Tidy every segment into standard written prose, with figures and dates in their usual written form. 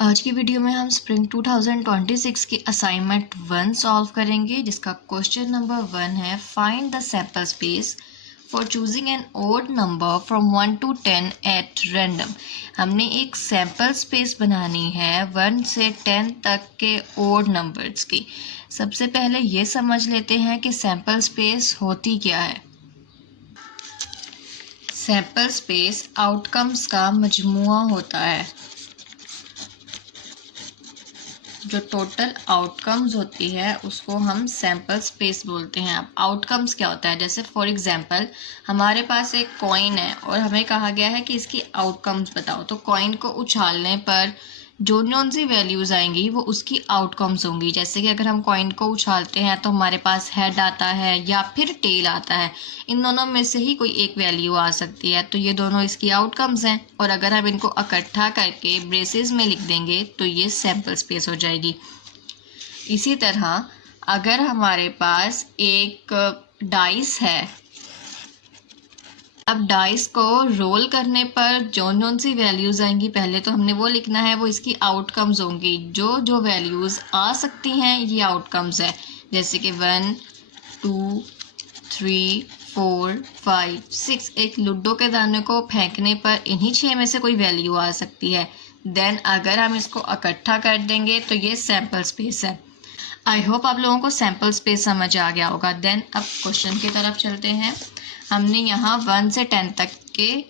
आज की वीडियो में हम स्प्रिंग 2026 की असाइनमेंट 1 सॉल्व करेंगे, जिसका क्वेश्चन नंबर 1 है find the sample space for choosing an odd number from 1 to 10 at random. हमने एक सैंपल स्पेस बनानी है 1 से 10 तक के ओड नंबर्स की। सबसे पहले ये समझ लेते हैं कि सैंपल स्पेस होती क्या है। सैंपल स्पेस आउटकम्स का मजमुआ होता है। जो टोटल आउटकम्स होती है उसको हम सैंपल स्पेस बोलते हैं। अब आउटकम्स क्या होता है, जैसे फॉर एग्जांपल हमारे पास एक कॉइन है और हमें कहा गया है कि इसकी आउटकम्स बताओ। तो कॉइन को उछालने पर जो कौन सी वैल्यूज़ आएंगी वो उसकी आउटकम्स होंगी। जैसे कि अगर हम कॉइन को उछालते हैं तो हमारे पास हेड आता है या फिर टेल आता है। इन दोनों में से ही कोई एक वैल्यू आ सकती है, तो ये दोनों इसकी आउटकम्स हैं। और अगर हम इनको इकट्ठा करके ब्रेसेस में लिख देंगे तो ये सैंपल स्पेस हो जाएगी। इसी तरह अगर हमारे पास एक डाइस है, अब डाइस को रोल करने पर जो सी वैल्यूज़ आएंगी पहले तो हमने वो लिखना है, वो इसकी आउटकम्स होंगी। जो जो वैल्यूज़ आ सकती हैं ये आउटकम्स है। जैसे कि 1 2 3 4 5 6। एक लूडो के दाने को फेंकने पर इन्हीं 6 में से कोई वैल्यू आ सकती है। देन अगर हम इसको इकट्ठा कर देंगे तो ये सैंपल स्पेस है। आई होप आप लोगों को सैंपल स्पेस समझ आ गया होगा। देन अब क्वेश्चन की तरफ चलते हैं। हमने यहाँ 1 से 10 तक के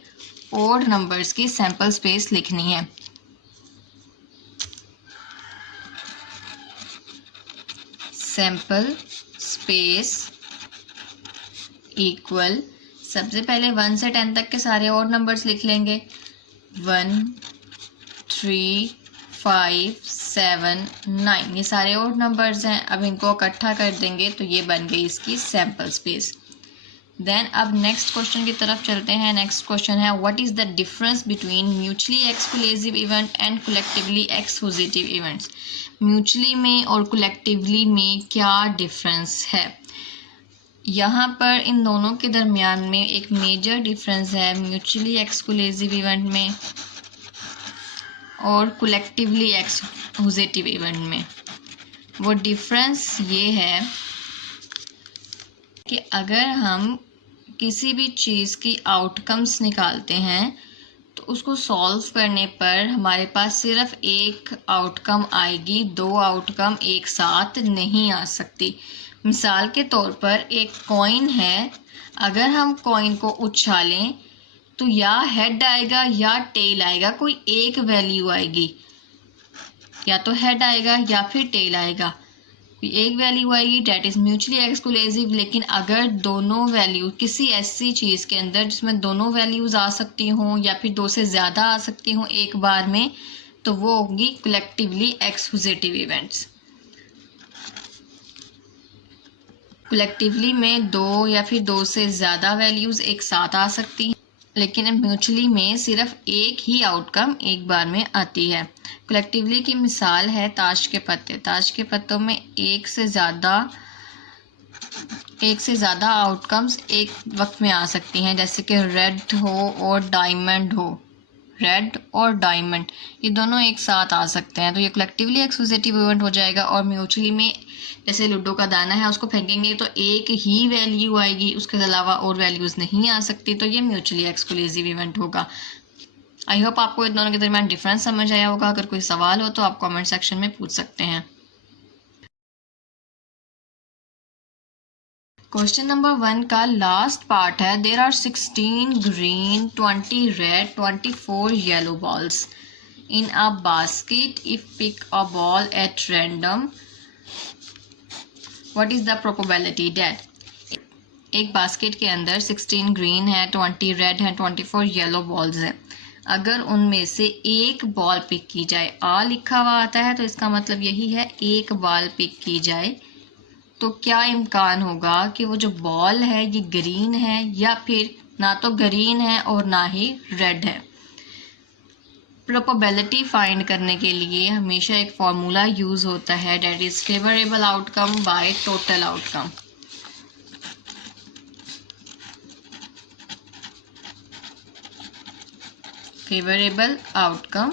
ओड नंबर्स की सैंपल स्पेस लिखनी है। सैंपल स्पेस इक्वल, सबसे पहले 1 से 10 तक के सारे ओड नंबर्स लिख लेंगे। 1 3 5 7 9, ये सारे ओड नंबर्स हैं। अब इनको इकट्ठा कर देंगे तो ये बन गई इसकी सैंपल स्पेस। देन अब नेक्स्ट क्वेश्चन की तरफ चलते हैं। नेक्स्ट क्वेश्चन है what is the difference between mutually exclusive event and collectively exclusive events. Mutually में और कलेक्टिवली में क्या डिफरेंस है। यहाँ पर इन दोनों के दरमियान में एक मेजर डिफरेंस है म्यूचुअली एक्सक्लूसिव इवेंट में और कलेक्टिवली एक्सक्लूसिव इवेंट में। वो डिफरेंस ये है कि अगर हम किसी भी चीज़ की आउटकम्स निकालते हैं तो उसको सॉल्व करने पर हमारे पास सिर्फ एक आउटकम आएगी, दो आउटकम एक साथ नहीं आ सकती। मिसाल के तौर पर एक कॉइन है, अगर हम कॉइन को उछालें तो या हेड आएगा या टेल आएगा, कोई एक वैल्यू आएगी। या तो हेड आएगा या फिर टेल आएगा, एक वैल्यू आएगी, डेट इज म्यूचुअली एक्सक्लूसिव। लेकिन अगर दोनों वैल्यू किसी ऐसी चीज़ के अंदर जिसमें दोनों वैल्यूज़ आ सकती हों या फिर दो से ज़्यादा आ सकती हों एक बार में, तो वो होंगी कलेक्टिवली एक्सक्लूसिव इवेंट्स। कलेक्टिवली में दो या फिर दो से ज़्यादा वैल्यूज़ एक साथ आ सकती हैं, लेकिन म्यूचुअली में सिर्फ एक ही आउटकम एक बार में आती है। कलेक्टिवली की मिसाल है ताश के पत्ते। ताश के पत्तों में एक से ज़्यादा आउटकम्स एक वक्त में आ सकती हैं, जैसे कि रेड हो और डायमंड हो। रेड और डायमंड ये दोनों एक साथ आ सकते हैं, तो ये कलेक्टिवली एक्सक्लूसिव इवेंट हो जाएगा। और म्यूचुअली में जैसे लूडो का दाना है, उसको फेंकेंगे तो एक ही वैल्यू आएगी, उसके अलावा और वैल्यूज़ नहीं आ सकती, तो ये म्यूचुअली एक्सक्लूसिव इवेंट होगा। आई होप आपको इन दोनों के दरमियान डिफरेंस समझ आया होगा। अगर कोई सवाल हो तो आप कमेंट सेक्शन में पूछ सकते हैं। क्वेश्चन नंबर 1 का लास्ट पार्ट है there are 16 green 20 red 24 yellow balls in a basket. If pick a ball at random what is the probability that. एक बास्केट के अंदर 16 ग्रीन है, 20 रेड है, 24 येलो बॉल्स है। अगर उनमें से एक बॉल पिक की जाए, आ लिखा हुआ आता है तो इसका मतलब यही है एक बॉल पिक की जाए, तो क्या इम्कान होगा कि वो जो बॉल है ये ग्रीन है या फिर ना तो ग्रीन है और ना ही रेड है। प्रोबेबिलिटी फाइंड करने के लिए हमेशा एक फॉर्मूला यूज होता है, that is favourable outcome by total outcome. Favourable outcome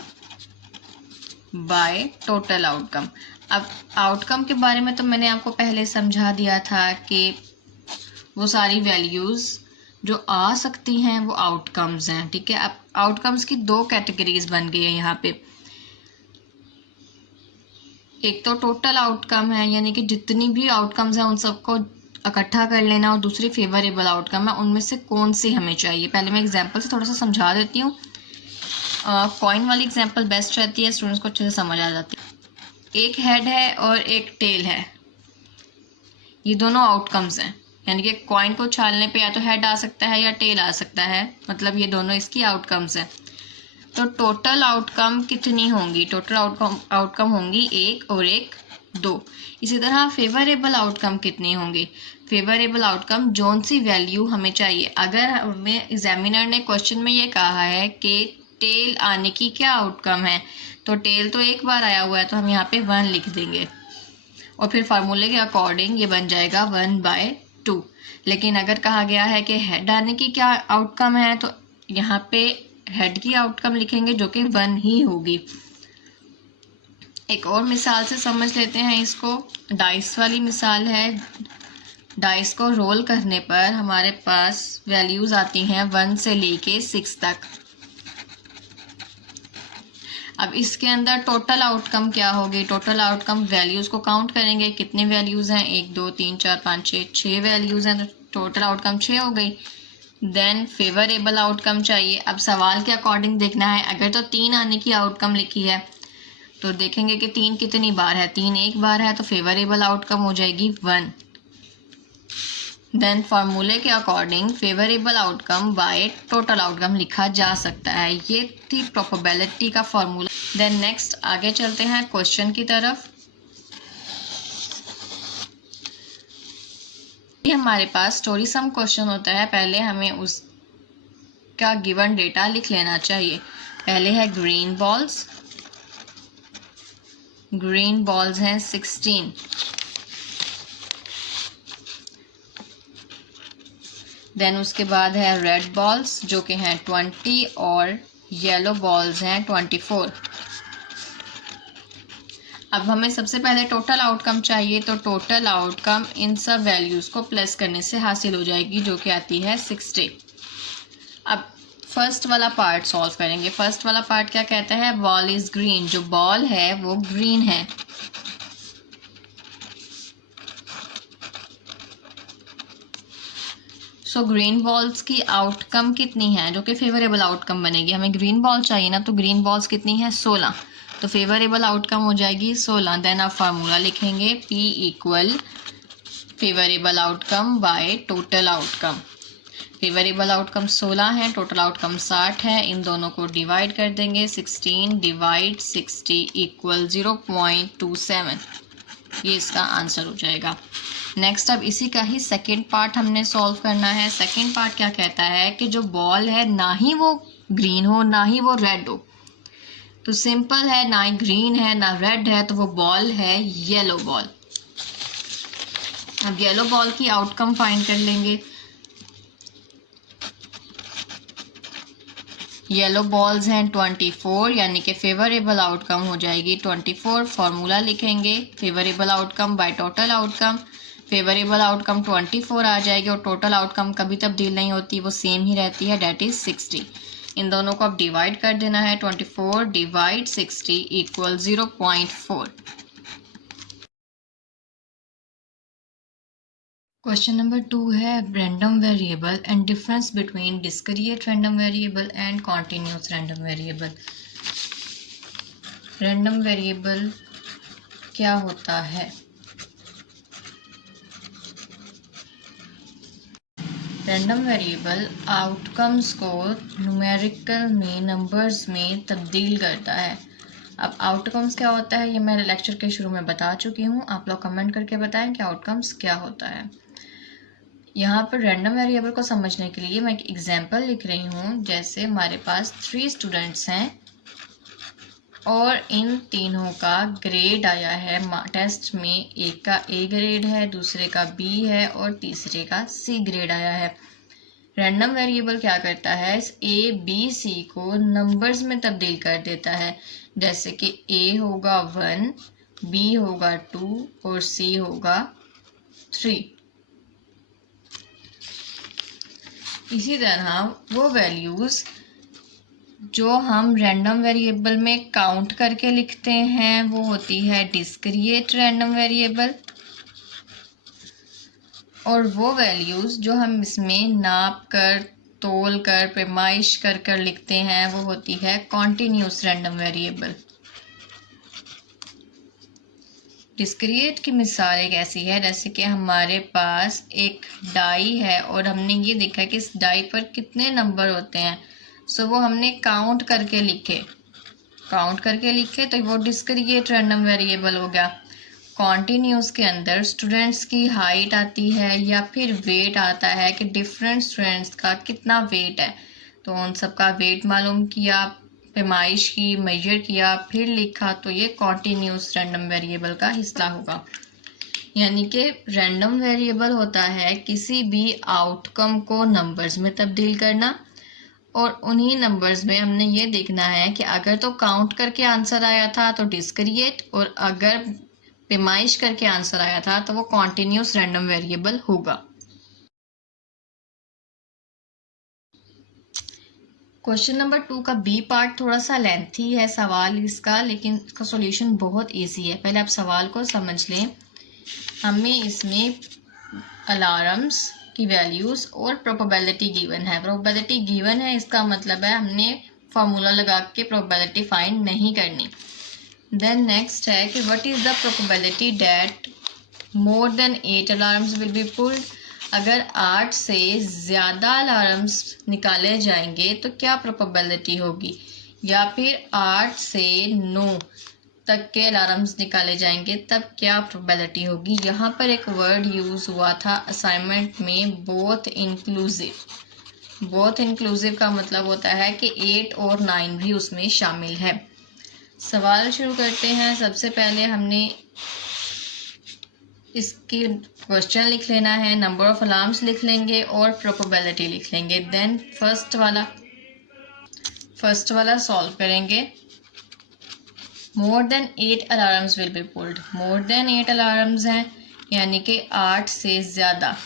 by total outcome. अब आउटकम के बारे में तो मैंने आपको पहले समझा दिया था कि वो सारी वैल्यूज़ जो आ सकती हैं वो आउटकम्स हैं, ठीक है। अब आउटकम्स की दो कैटेगरीज बन गई है यहाँ पे। एक तो टोटल आउटकम है, यानी कि जितनी भी आउटकम्स हैं उन सबको इकट्ठा कर लेना, और दूसरी फेवरेबल आउटकम है, उनमें से कौन सी हमें चाहिए। पहले मैं एग्जांपल से थोड़ा सा समझा देती हूँ। कॉइन वाली एग्जांपल बेस्ट रहती है, स्टूडेंट्स को अच्छे से समझ आ जाती है। एक हेड है और एक टेल है, ये दोनों आउटकम्स हैं, यानी कि कॉइन को उछालने पे या तो हेड आ सकता है या टेल आ सकता है, मतलब ये दोनों इसकी आउटकम्स हैं। तो टोटल आउटकम कितनी होंगी? टोटल आउटकम होंगी एक और एक 2। इसी तरह फेवरेबल आउटकम कितनी होंगी? फेवरेबल आउटकम जोन सी वैल्यू हमें चाहिए। अगर हमें एग्जामिनर ने क्वेश्चन में ये कहा है कि टेल आने की क्या आउटकम है, तो टेल तो एक बार आया हुआ है, तो हम यहाँ पे 1 लिख देंगे और फिर फार्मूले के अकॉर्डिंग ये बन जाएगा 1/2। लेकिन अगर कहा गया है कि हेड आने की क्या आउटकम है, तो यहाँ पे हेड की आउटकम लिखेंगे जो कि 1 ही होगी। एक और मिसाल से समझ लेते हैं इसको। डाइस वाली मिसाल है। डाइस को रोल करने पर हमारे पास वैल्यूज आती हैं 1 से लेके 6 तक। अब इसके अंदर टोटल आउटकम क्या होगी? टोटल आउटकम वैल्यूज को काउंट करेंगे, कितने वैल्यूज हैं, 1 2 3 4 5 6 वैल्यूज हैं, तो टोटल आउटकम 6 हो गई। देन फेवरेबल आउटकम चाहिए। अब सवाल के अकॉर्डिंग देखना है। अगर तो 3 आने की आउटकम लिखी है तो देखेंगे कि 3 कितनी बार है। 3 एक बार है, तो फेवरेबल आउटकम हो जाएगी 1। देन फार्मूले के according favourable outcome by total outcome लिखा जा सकता है। ये थी प्रोबेबिलिटी का फार्मूला। देन नेक्स्ट आगे चलते हैं क्वेश्चन की तरफ। हमारे पास स्टोरी सम क्वेश्चन होता है। पहले हमें उसका गिवन डेटा लिख लेना चाहिए। पहले है ग्रीन बॉल्स हैं 16। देन उसके बाद है रेड बॉल्स जो कि हैं 20 और येलो बॉल्स हैं 24। अब हमें सबसे पहले टोटल आउटकम चाहिए, तो टोटल आउटकम इन सब वैल्यूज़ को प्लस करने से हासिल हो जाएगी, जो कि आती है 60। अब फर्स्ट वाला पार्ट सॉल्व करेंगे। फर्स्ट वाला पार्ट क्या कहता है? Ball is green. जो बॉल है वो ग्रीन है। सो ग्रीन बॉल्स की आउटकम कितनी है, जो कि फेवरेबल आउटकम बनेगी। हमें ग्रीन बॉल चाहिए ना, तो ग्रीन बॉल्स कितनी है? 16। तो फेवरेबल आउटकम हो जाएगी 16। देन आप फार्मूला लिखेंगे P equal favourable outcome by total outcome. Favourable outcome 16 है, टोटल आउटकम 60 है। इन दोनों को डिवाइड कर देंगे। 16 डिवाइड 60 इक्वल 0.27। ये इसका आंसर हो जाएगा। नेक्स्ट अब इसी का ही सेकेंड पार्ट हमने सॉल्व करना है। सेकेंड पार्ट क्या कहता है कि जो बॉल है ना ही वो ग्रीन हो ना ही वो रेड हो। तो सिंपल है, ना ही ग्रीन है ना रेड है, तो वो बॉल है येलो बॉल। अब येलो बॉल की आउटकम फाइंड कर लेंगे। येलो बॉल्स हैं 24, यानी कि फेवरेबल आउटकम हो जाएगी 24। फॉर्मूला लिखेंगे favourable outcome by total outcome. Favourable outcome 24 आ जाएगी और टोटल आउटकम कभी तब्दील नहीं होती, वो सेम ही रहती है, डेट इज 60। इन दोनों को अब डिवाइड कर देना है। 24 डिवाइड 60 इक्वल 0.4। क्वेश्चन नंबर 2 है random variable and difference between discrete random variable and continuous random variable. Random variable क्या होता है? रैंडम वेरिएबल आउटकम्स को न्यूमेरिकल में नंबर्स में तब्दील करता है। अब आउटकम्स क्या होता है ये मैं लेक्चर के शुरू में बता चुकी हूँ। आप लोग कमेंट करके बताएं कि आउटकम्स क्या होता है। यहाँ पर रैंडम वेरिएबल को समझने के लिए मैं एक एग्जांपल लिख रही हूँ। जैसे हमारे पास 3 स्टूडेंट्स हैं और इन तीनों का ग्रेड आया है टेस्ट में। एक का A ग्रेड है, दूसरे का B है और तीसरे का C ग्रेड आया है। रैंडम वेरिएबल क्या करता है? इस A, B, C को नंबर्स में तब्दील कर देता है। जैसे कि A होगा 1, B होगा 2 और C होगा 3। इसी तरह वो वैल्यूज़ जो हम रैंडम वेरिएबल में काउंट करके लिखते हैं वो होती है डिस्क्रिएट रैंडम वेरिएबल, और वो वैल्यूज़ जो हम इसमें नाप कर, तोल कर, पैमाइश कर कर लिखते हैं वो होती है कॉन्टिन्यूस रैंडम वेरिएबल। डिस्क्रिएट की मिसाल एक ऐसी है जैसे कि हमारे पास एक डाई है और हमने ये देखा कि इस डाई पर कितने नंबर होते हैं, सो वो हमने काउंट करके लिखे तो वो डिस्क्रिएट रैंडम वेरिएबल हो गया। कॉन्टिन्यूस के अंदर स्टूडेंट्स की हाइट आती है या फिर वेट आता है कि डिफरेंट स्टूडेंट्स का कितना वेट है, तो उन सब का वेट मालूम किया, पैमाइश की, मेजर किया, फिर लिखा, तो ये कॉन्टिन्यूस रैंडम वेरिएबल का हिस्सा होगा। यानी कि रैंडम वेरिएबल होता है किसी भी आउटकम को नंबर्स में तब्दील करना, और उन्हीं नंबर्स में हमने ये देखना है कि अगर तो काउंट करके आंसर आया था तो डिस्क्रिएट, और अगर पैमाइश करके आंसर आया था तो वो कॉन्टिन्यूस रैंडम वेरिएबल होगा। क्वेश्चन नंबर 2 का बी पार्ट थोड़ा सा लेंथी है सवाल इसका, लेकिन इसका सॉल्यूशन बहुत इजी है। पहले आप सवाल को समझ लें। हमें इसमें अलार्म्स की वैल्यूज़ और प्रोबेबिलिटी गिवन है। प्रोबेबिलिटी गिवन है इसका मतलब है हमने फार्मूला लगा के प्रोबेबिलिटी फाइंड नहीं करनी। देन नेक्स्ट है कि what is the probability that more than 8 alarms will be pulled. अगर 8 से ज़्यादा अलार्म्स निकाले जाएंगे तो क्या प्रोबेबिलिटी होगी, या फिर 8 से 9 तक के अलार्म्स निकाले जाएंगे तब क्या प्रोबेबिलिटी होगी। यहाँ पर एक वर्ड यूज़ हुआ था असाइनमेंट में, बोथ इंक्लूसिव। बोथ इंक्लूसिव का मतलब होता है कि 8 और 9 भी उसमें शामिल है। सवाल शुरू करते हैं। सबसे पहले हमने इसकी क्वेश्चन लिख लेना है, नंबर ऑफ अलार्म्स लिख लेंगे और प्रोबेबिलिटी लिख लेंगे। देन फर्स्ट वाला सॉल्व करेंगे। More than 8 alarms will be pulled. More than 8 alarms हैं, यानी कि 8 से ज़्यादा।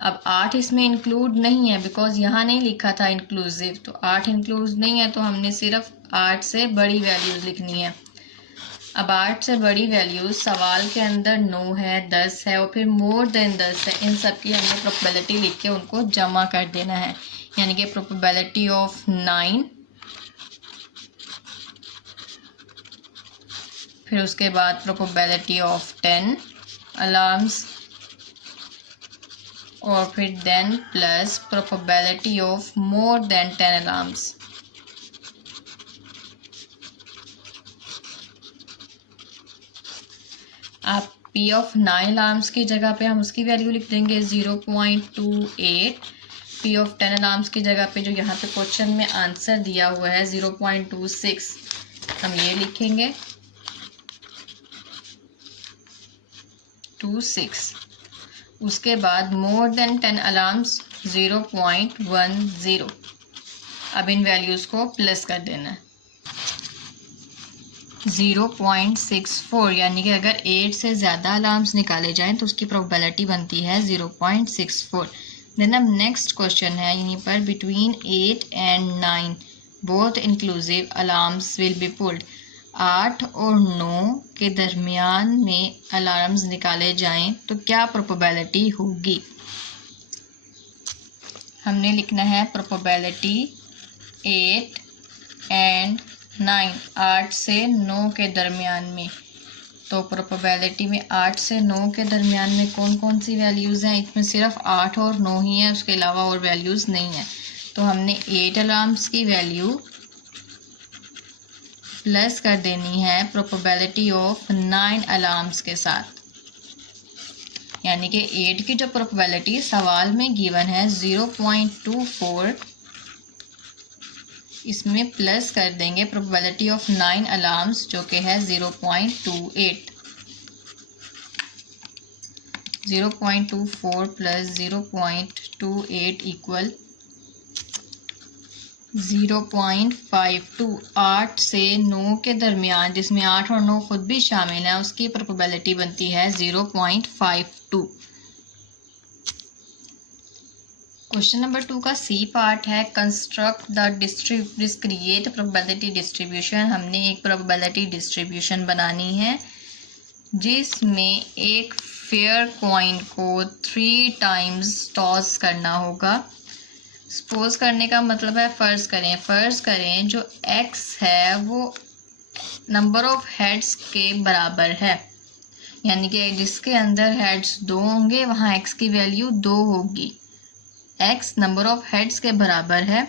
अब 8 इसमें इंक्लूड नहीं है बिकॉज यहाँ नहीं लिखा था इंक्लूसिव, तो 8 इंक्लूड नहीं है, तो हमने सिर्फ 8 से बड़ी वैल्यूज़ लिखनी है। अब 8 से बड़ी वैल्यूज़ सवाल के अंदर 9 है, 10 है और फिर मोर देन 10 है। इन सब की हमने प्रोबेबिलिटी लिख के उनको जमा कर देना है, यानी कि प्रोबेबिलिटी ऑफ 9, फिर उसके बाद प्रोबेबिलिटी ऑफ 10 अलार्म्स, और फिर then plus probability of more than 10 alarms. आप P ऑफ 9 अलार्म्स की जगह पे हम उसकी वैल्यू लिख देंगे 0.28। P ऑफ 10 अलार्म्स की जगह पे जो यहाँ पे क्वेश्चन में आंसर दिया हुआ है 0.26, हम ये लिखेंगे 26। उसके बाद मोर देन 10 अलार्म्स 0.10। अब इन वैल्यूज़ को प्लस कर देना है। 0.64, यानी कि अगर 8 से ज़्यादा अलार्म्स निकाले जाएं तो उसकी प्रोबेबिलिटी बनती है 0.64। देन अब नेक्स्ट क्वेश्चन है यहीं पर, between 8 and 9 both inclusive alarms will be pulled. 8 और 9 के दरमियान में अलार्म्स निकाले जाएं तो क्या प्रोबेबिलिटी होगी। हमने लिखना है प्रोबेबिलिटी 8 एंड 9, 8 से 9 के दरमियान में। तो प्रोबेबिलिटी में 8 से 9 के दरमियान में कौन कौन सी वैल्यूज़ हैं, इसमें सिर्फ 8 और 9 ही है, उसके अलावा और वैल्यूज़ नहीं है। तो हमने 8 अलार्म्स की वैल्यू प्लस कर देनी है प्रोबेबिलिटी ऑफ 9 अलार्म्स के साथ, यानी कि 8 की जो प्रोबेबिलिटी सवाल में गिवन है 0.24, इसमें प्लस कर देंगे प्रोबेबिलिटी ऑफ 9 अलार्म्स जो कि है 0.28। 0.24 प्लस 0.28 इक्वल 0.52 8 से 9 के दरमियान, जिसमें 8 और 9 खुद भी शामिल है, उसकी प्रोबेबिलिटी बनती है 0.52। क्वेश्चन नंबर 2 का सी पार्ट है construct the discrete probability distribution. हमने एक प्रोबेबिलिटी डिस्ट्रीब्यूशन बनानी है जिसमें एक फेयर कॉइन को 3 टाइम्स टॉस करना होगा। सपोज करने का मतलब है फ़र्ज़ करें जो x है वो नंबर ऑफ हेड्स के बराबर है, यानी कि जिसके अंदर हेड्स 2 होंगे वहाँ x की वैल्यू 2 होगी। x नंबर ऑफ हेड्स के बराबर है।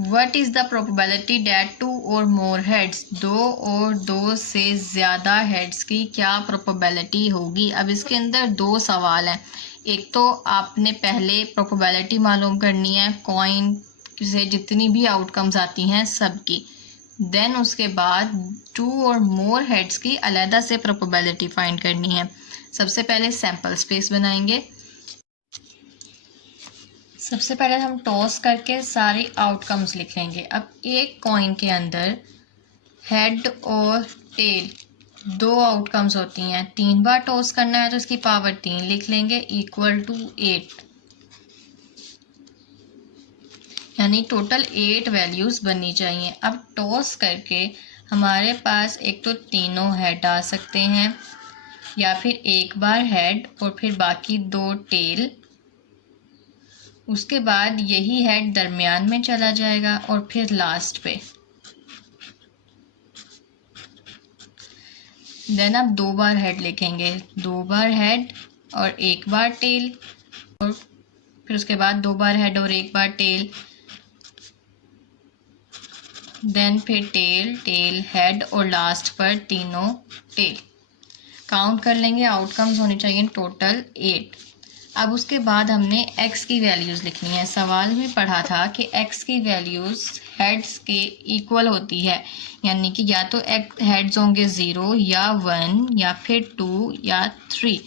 What is the probability that 2 और मोर हेड्स, 2 और 2 से ज़्यादा हेड्स की क्या प्रोबेबिलिटी होगी। अब इसके अंदर 2 सवाल हैं। एक तो आपने पहले प्रोबेबिलिटी मालूम करनी है कॉइन से जितनी भी आउटकम्स आती हैं सबकी, देन उसके बाद 2 और मोर हेड्स की अलहदा से प्रोबेबिलिटी फाइंड करनी है। सबसे पहले सैम्पल स्पेस बनाएंगे। सबसे पहले हम टॉस करके सारे आउटकम्स लिख लेंगे। अब एक कॉइन के अंदर हेड और टेल 2 आउटकम्स होती हैं। 3 बार टॉस करना है तो इसकी पावर 3 लिख लेंगे इक्वल टू 8, यानी टोटल 8 वैल्यूज़ बननी चाहिए। अब टॉस करके हमारे पास एक तो तीनों हेड आ सकते हैं या फिर एक बार हेड और फिर बाकी 2 टेल, उसके बाद यही हेड दरमियान में चला जाएगा और फिर लास्ट पे। देन आप 2 बार हेड लिखेंगे, 2 बार हेड और 1 बार टेल, और फिर उसके बाद 2 बार हेड और 1 बार टेल, देन फिर टेल टेल हेड और लास्ट पर तीनों टेल। काउंट कर लेंगे, आउटकम्स होने चाहिए टोटल 8। अब उसके बाद हमने x की वैल्यूज़ लिखनी है। सवाल में पढ़ा था कि x की वैल्यूज़ हेड्स के इक्वल होती है, यानी कि या तो हेड्स होंगे 0 या 1 या फिर 2 या 3।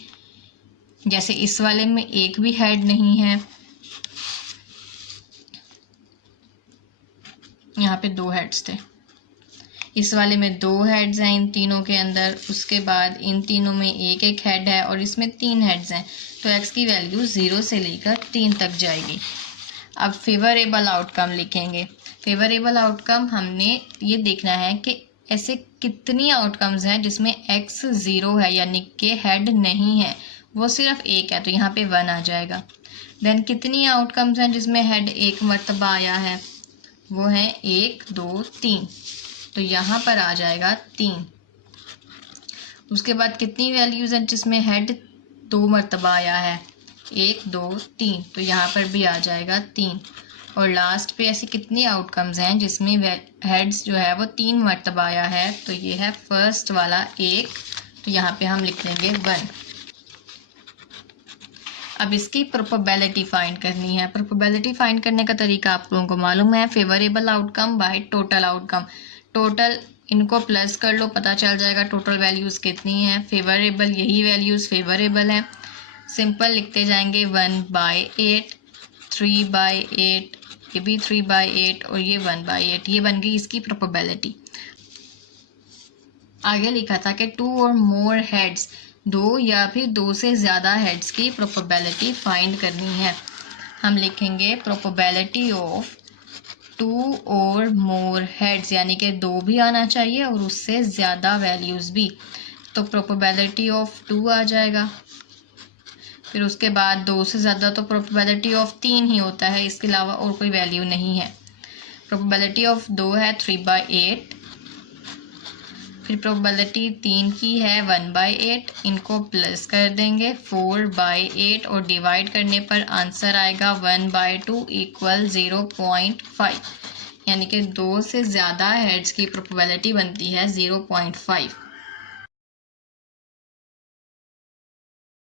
जैसे इस वाले में एक भी हेड नहीं है, यहाँ पे 2 हेड्स थे। इस वाले में 2 हेड्स हैं इन तीनों के अंदर, उसके बाद इन तीनों में एक एक हेड है और इसमें 3 हेड्स हैं, तो x की वैल्यू 0 से लेकर 3 तक जाएगी। अब फेवरेबल आउटकम लिखेंगे। फेवरेबल आउटकम हमने ये देखना है कि ऐसे कितनी आउटकम्स हैं जिसमें x 0 है, यानी कि हेड नहीं है, वो सिर्फ 1 है, तो यहाँ पे 1 आ जाएगा। देन कितनी आउटकम्स हैं जिसमें हेड 1 मरतबा आया है, वो है 1 2 3, तो यहाँ पर आ जाएगा 3। उसके बाद कितनी वैल्यूज़ हैं जिसमें हेड 2 मरतबा आया है, 1 2 3, तो यहाँ पर भी आ जाएगा 3। और लास्ट पे ऐसी कितनी आउटकम्स हैं जिसमें हेड्स जो है वो 3 मरतबा आया है, तो ये है फर्स्ट वाला 1, तो यहाँ पे हम लिख लेंगे 1। अब इसकी प्रोबेबिलिटी फाइंड करनी है। प्रोबेबिलिटी फाइंड करने का तरीका आप लोगों को मालूम है, favourable outcome by total outcome. Total इनको प्लस कर लो, पता चल जाएगा टोटल वैल्यूज़ कितनी हैं। फेवरेबल यही वैल्यूज़ फेवरेबल हैं, सिंपल लिखते जाएंगे 1/8, 3/8, ये भी 3/8 और ये 1/8, ये बन गई इसकी प्रोबेबिलिटी। आगे लिखा था कि 2 और मोर हेड्स, 2 या फिर 2 से ज़्यादा हेड्स की प्रोबेबिलिटी फाइंड करनी है। हम लिखेंगे प्रोबेबिलिटी ऑफ 2 और मोर हेड्स, यानी कि 2 भी आना चाहिए और उससे ज़्यादा वैल्यूज़ भी, तो प्रोबेबिलिटी ऑफ 2 आ जाएगा। फिर उसके बाद 2 से ज़्यादा तो प्रोबेबिलिटी ऑफ 3 ही होता है, इसके अलावा और कोई वैल्यू नहीं है। प्रोबेबिलिटी ऑफ 2 है 3/8, फिर प्रोबेबिलिटी 3 की है 1/8, इनको प्लस कर देंगे 4/8 और डिवाइड करने पर आंसर आएगा 1/2 इक्वल 0.5, यानी कि 2 से ज़्यादा हेड्स की प्रोबेबिलिटी बनती है 0.5।